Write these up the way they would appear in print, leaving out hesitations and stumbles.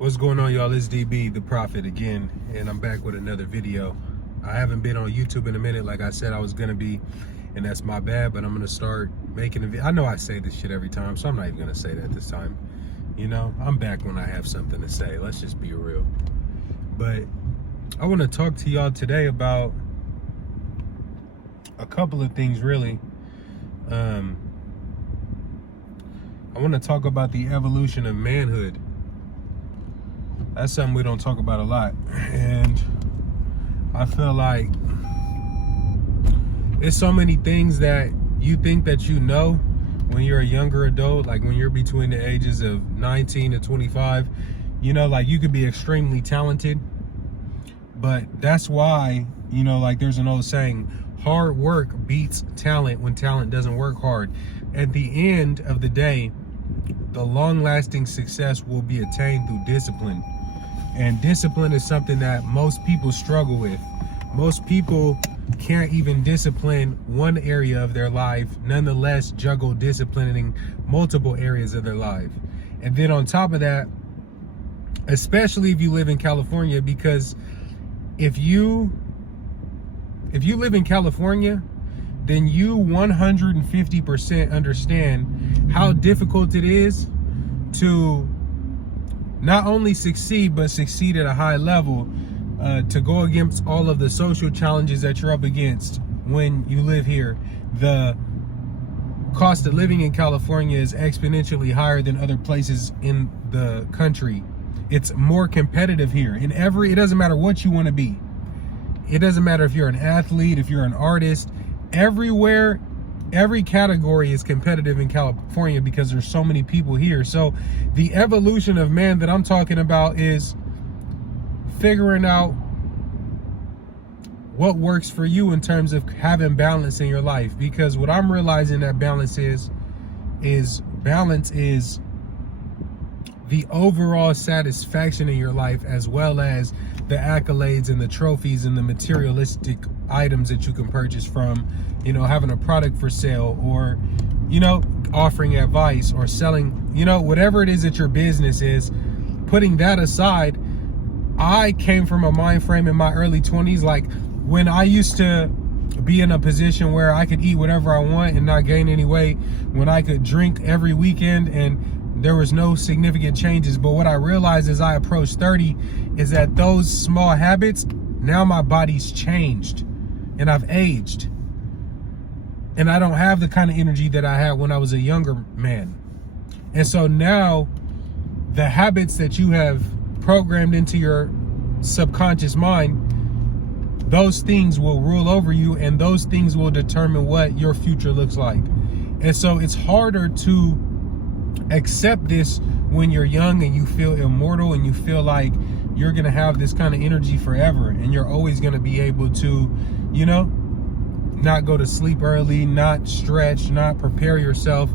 What's going on, y'all? It's DB the Prophet again, and I'm back with another video. I haven't been on YouTube in a minute like I said I was gonna be, and that's my bad, but I'm gonna start making a video. I know I say this shit every time, so I'm not even gonna say that this time. You know, I'm back when I have something to say. Let's just be real. But I want to talk to y'all today about a couple of things, really. I want to talk about the evolution of manhood. That's something we don't talk about a lot, and I feel like it's so many things that you think that you know when you're a younger adult, like when you're between the ages of 19 to 25, you know, like you could be extremely talented, but that's why, you know, like there's an old saying, hard work beats talent when talent doesn't work hard. At the end of the day, the long-lasting success will be attained through discipline. And discipline is something that most people struggle with. Most people can't even discipline one area of their life, nonetheless juggle disciplining multiple areas of their life. And then on top of that, especially if you live in California, because if you live in California, then you 150% understand how difficult it is to not only succeed, but succeed at a high level, to go against all of the social challenges that you're up against when you live here. The cost of living in California is exponentially higher than other places in the country. It's more competitive here. It doesn't matter what you want to be. It doesn't matter if you're an athlete, if you're an artist, everywhere, every category is competitive in California because there's so many people here. So the evolution of man that I'm talking about is figuring out what works for you in terms of having balance in your life. Because what I'm realizing that balance is the overall satisfaction in your life, as well as the accolades and the trophies and the materialistic items that you can purchase from, you know, having a product for sale, or, you know, offering advice or selling, you know, whatever it is that your business is. Putting that aside, I came from a mind frame in my early 20s, like when I used to be in a position where I could eat whatever I want and not gain any weight, when I could drink every weekend and there was no significant changes. But what I realized as I approached 30 is that those small habits, now my body's changed and I've aged. And I don't have the kind of energy that I had when I was a younger man. And so now the habits that you have programmed into your subconscious mind, those things will rule over you, and those things will determine what your future looks like. And so it's harder to accept this when you're young and you feel immortal and you feel like you're gonna have this kind of energy forever, and you're always gonna be able to, you know, not go to sleep early, not stretch, not prepare yourself.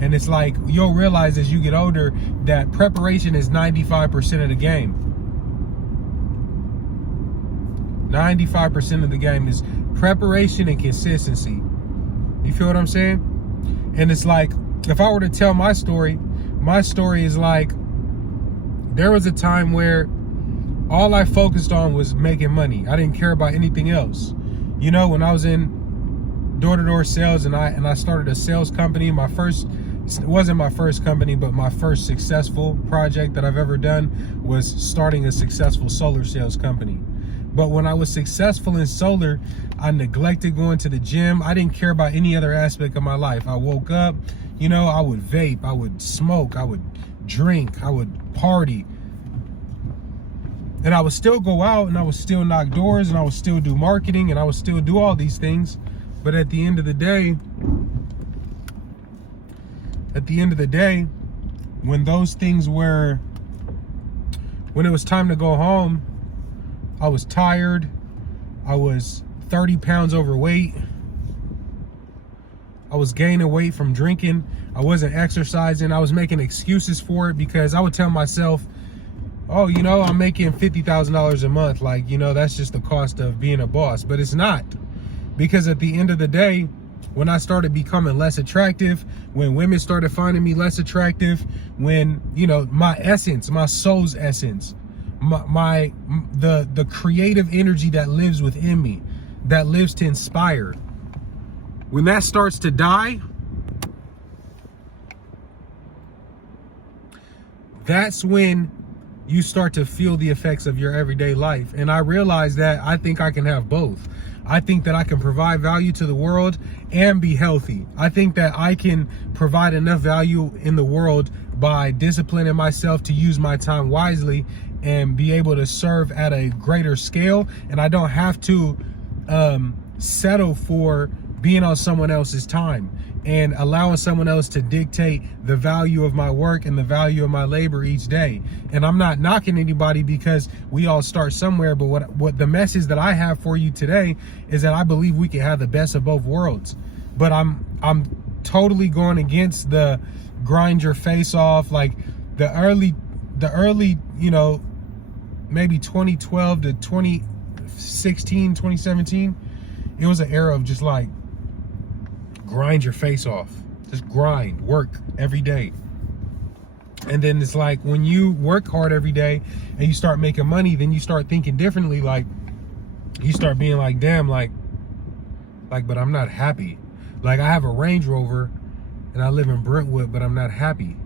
And it's like you'll realize as you get older that preparation is 95% of the game. 95% of the game is preparation and consistency. You feel what I'm saying? And it's like, if I were to tell my story is like, there was a time where all I focused on was making money. I didn't care about anything else. You know, when I was in door-to-door sales and I started a sales company, it wasn't my first company, but my first successful project that I've ever done was starting a successful solar sales company. But when I was successful in solar, I neglected going to the gym. I didn't care about any other aspect of my life. I woke up, you know, I would vape, I would smoke, I would drink, I would party. And I would still go out and I would still knock doors and I would still do marketing and I would still do all these things. But at the end of the day, when those things when it was time to go home, I was tired. I was 30 pounds overweight. I was gaining weight from drinking. I wasn't exercising. I was making excuses for it because I would tell myself, oh, you know, I'm making $50,000 a month. Like, you know, that's just the cost of being a boss. But it's not. Because at the end of the day, when I started becoming less attractive, when women started finding me less attractive, when, you know, my essence, my soul's essence, the creative energy that lives within me, that lives to inspire, when that starts to die, that's when you start to feel the effects of your everyday life. And I realized that I think I can have both. I think that I can provide value to the world and be healthy. I think that I can provide enough value in the world by disciplining myself to use my time wisely and be able to serve at a greater scale. And I don't have to settle for being on someone else's time and allowing someone else to dictate the value of my work and the value of my labor each day. And I'm not knocking anybody, because we all start somewhere. But what the message that I have for you today is that I believe we can have the best of both worlds. But I'm totally going against the grind your face off, like the early, you know, maybe 2012 to 2016, 2017. It was an era of just like, grind your face off, just grind, work every day. And then it's like, when you work hard every day and you start making money, then you start thinking differently. Like, you start being like, damn, like, but I'm not happy. Like, I have a Range Rover and I live in Brentwood, but I'm not happy.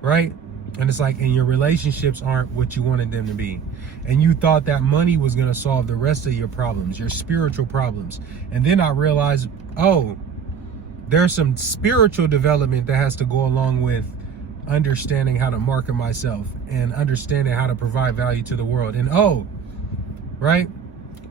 Right? And it's like, and your relationships aren't what you wanted them to be. And you thought that money was going to solve the rest of your problems, your spiritual problems. And then I realized, oh, there's some spiritual development that has to go along with understanding how to market myself and understanding how to provide value to the world. And right?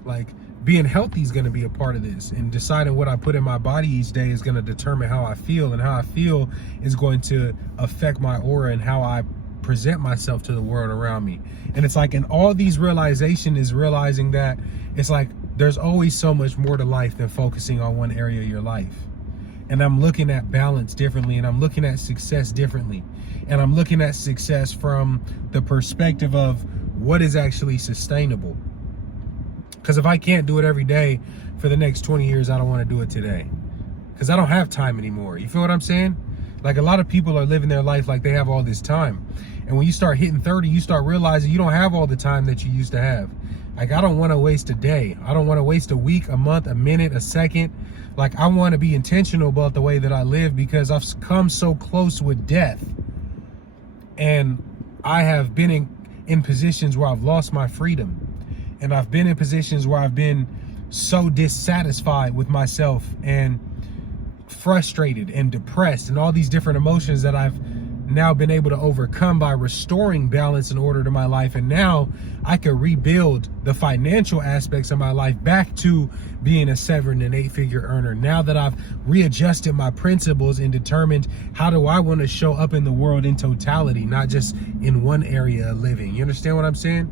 Like, being healthy is going to be a part of this, and deciding what I put in my body each day is going to determine how I feel, and how I feel is going to affect my aura and how I present myself to the world around me. And it's like, in all these realization is realizing that it's like, there's always so much more to life than focusing on one area of your life. And I'm looking at balance differently, and I'm looking at success differently. And I'm looking at success from the perspective of what is actually sustainable. Because if I can't do it every day for the next 20 years, I don't want to do it today. Because I don't have time anymore. You feel what I'm saying? Like, a lot of people are living their life like they have all this time. And when you start hitting 30, you start realizing you don't have all the time that you used to have. Like, I don't want to waste a day. I don't want to waste a week, a month, a minute, a second. Like, I want to be intentional about the way that I live, because I've come so close with death. And I have been in positions where I've lost my freedom. And I've been in positions where I've been so dissatisfied with myself and frustrated and depressed and all these different emotions that I've now been able to overcome by restoring balance and order to my life. And now I can rebuild the financial aspects of my life back to being a 7- and 8-figure earner. Now that I've readjusted my principles and determined how do I want to show up in the world in totality, not just in one area of living. You understand what I'm saying?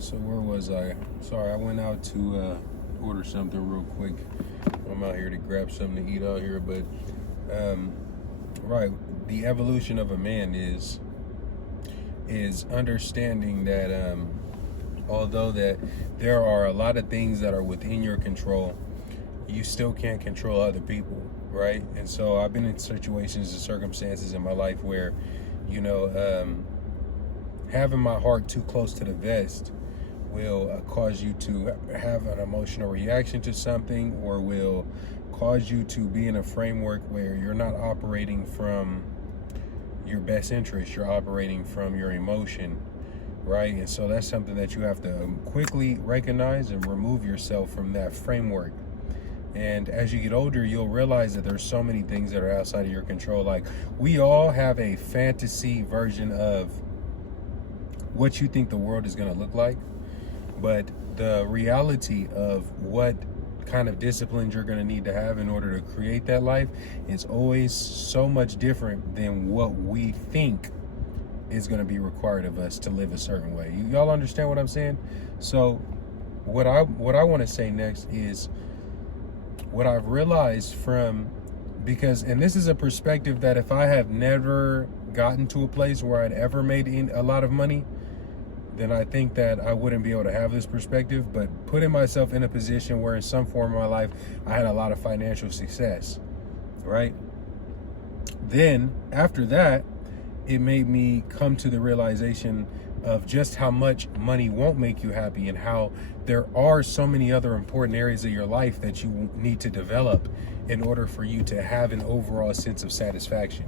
So where was I? Sorry, I went out to order something real quick. I'm out here to grab something to eat out here, but right, the evolution of a man is understanding that although that there are a lot of things that are within your control, you still can't control other people, right? And so I've been in situations and circumstances in my life where, you know, having my heart too close to the vest will cause you to have an emotional reaction to something, or will cause you to be in a framework where you're not operating from your best interest, you're operating from your emotion, right? And so that's something that you have to quickly recognize and remove yourself from that framework. And as you get older, you'll realize that there's so many things that are outside of your control. Like, we all have a fantasy version of what you think the world is going to look like, but the reality of what kind of disciplines you're going to need to have in order to create that life is always so much different than what we think is going to be required of us to live a certain way. Y'all understand what I'm saying? So what I want to say next is what I've realized from, because, and this is a perspective that if I have never gotten to a place where I'd ever made a lot of money, then I think that I wouldn't be able to have this perspective. But putting myself in a position where in some form of my life I had a lot of financial success, right? Then after that, it made me come to the realization of just how much money won't make you happy, and how there are so many other important areas of your life that you need to develop in order for you to have an overall sense of satisfaction.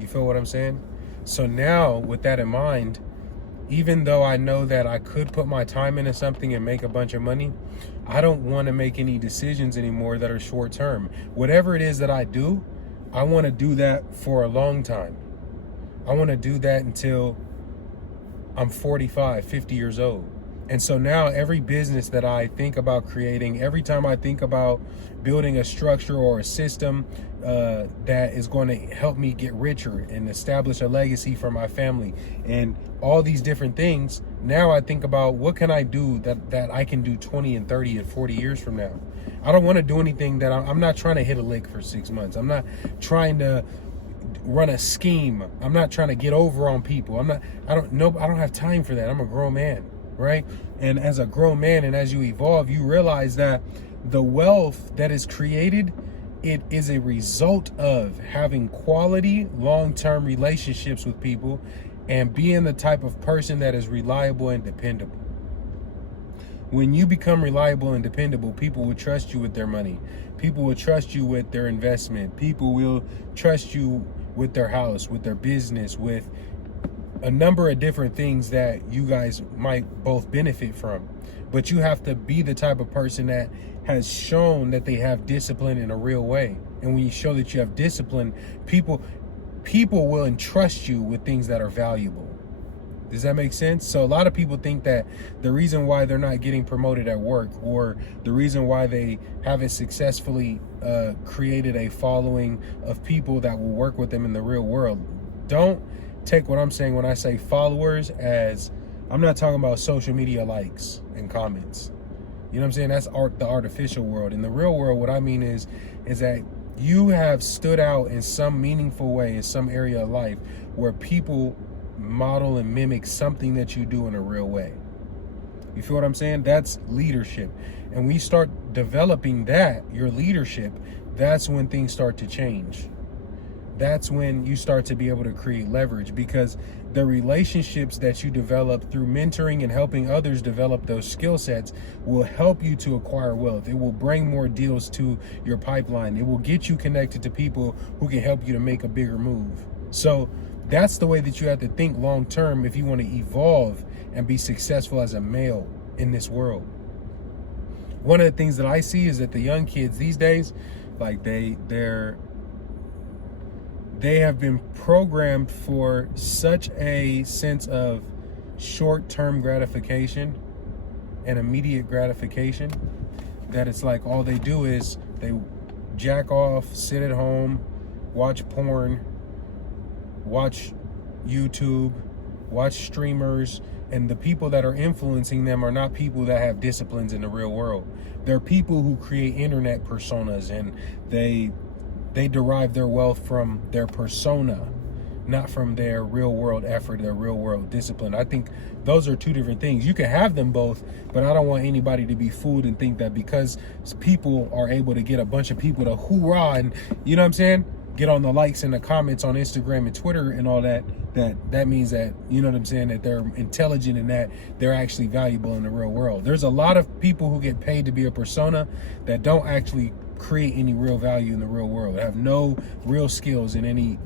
You feel what I'm saying? So now with that in mind, even though I know that I could put my time into something and make a bunch of money, I don't want to make any decisions anymore that are short term. Whatever it is that I do, I want to do that for a long time. I want to do that until I'm 45, 50 years old. And so now every business that I think about creating, every time I think about building a structure or a system that is going to help me get richer and establish a legacy for my family and all these different things, now I think about what can I do that I can do 20 and 30 and 40 years from now. I don't want to do anything that I'm not trying to hit a lick for 6 months. I'm not trying to run a scheme. I'm not trying to get over on people. I don't have time for that. I'm a grown man, right? And as a grown man, and as you evolve, you realize that the wealth that is created, it is a result of having quality, long-term relationships with people and being the type of person that is reliable and dependable. When you become reliable and dependable, people will trust you with their money. People will trust you with their investment. People will trust you with their house, with their business, with a number of different things that you guys might both benefit from. But you have to be the type of person that has shown that they have discipline in a real way. And when you show that you have discipline, people will entrust you with things that are valuable. Does that make sense? So a lot of people think that the reason why they're not getting promoted at work, or the reason why they haven't successfully created a following of people that will work with them in the real world. Don't take what I'm saying when I say followers as, I'm not talking about social media likes and comments. You know what I'm saying? That's the artificial world. In the real world, what I mean is that you have stood out in some meaningful way in some area of life where people model and mimic something that you do in a real way. You feel what I'm saying? That's leadership. And when you start developing that, your leadership, that's when things start to change. That's when you start to be able to create leverage, because the relationships that you develop through mentoring and helping others develop those skill sets will help you to acquire wealth. It will bring more deals to your pipeline. It will get you connected to people who can help you to make a bigger move. So that's the way that you have to think long term if you want to evolve and be successful as a male in this world. One of the things that I see is that the young kids these days, like they have been programmed for such a sense of short-term gratification and immediate gratification that it's like all they do is they jack off, sit at home, watch porn, watch YouTube, watch streamers, and the people that are influencing them are not people that have disciplines in the real world. They're people who create internet personas, and they derive their wealth from their persona, not from their real world effort, their real world discipline. I think those are two different things. You can have them both, but I don't want anybody to be fooled and think that because people are able to get a bunch of people to hoorah and, you know what I'm saying, get on the likes and the comments on Instagram and Twitter and all that means that, you know what I'm saying, that they're intelligent and that they're actually valuable in the real world. There's a lot of people who get paid to be a persona that don't actually create any real value in the real world, have no real skills in any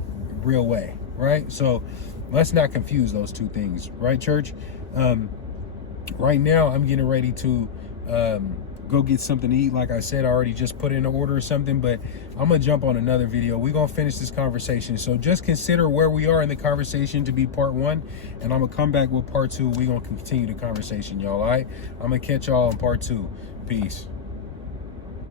real way, right? So let's not confuse those two things, right, church? Right now I'm getting ready to go get something to eat. Like I said, I already just put in an order or something, but I'm gonna jump on another video. We're gonna finish this conversation, so just consider where we are in the conversation to be part 1, and I'm gonna come back with part 2. We're gonna continue the conversation, y'all. All right, I'm gonna catch y'all on part 2. Peace.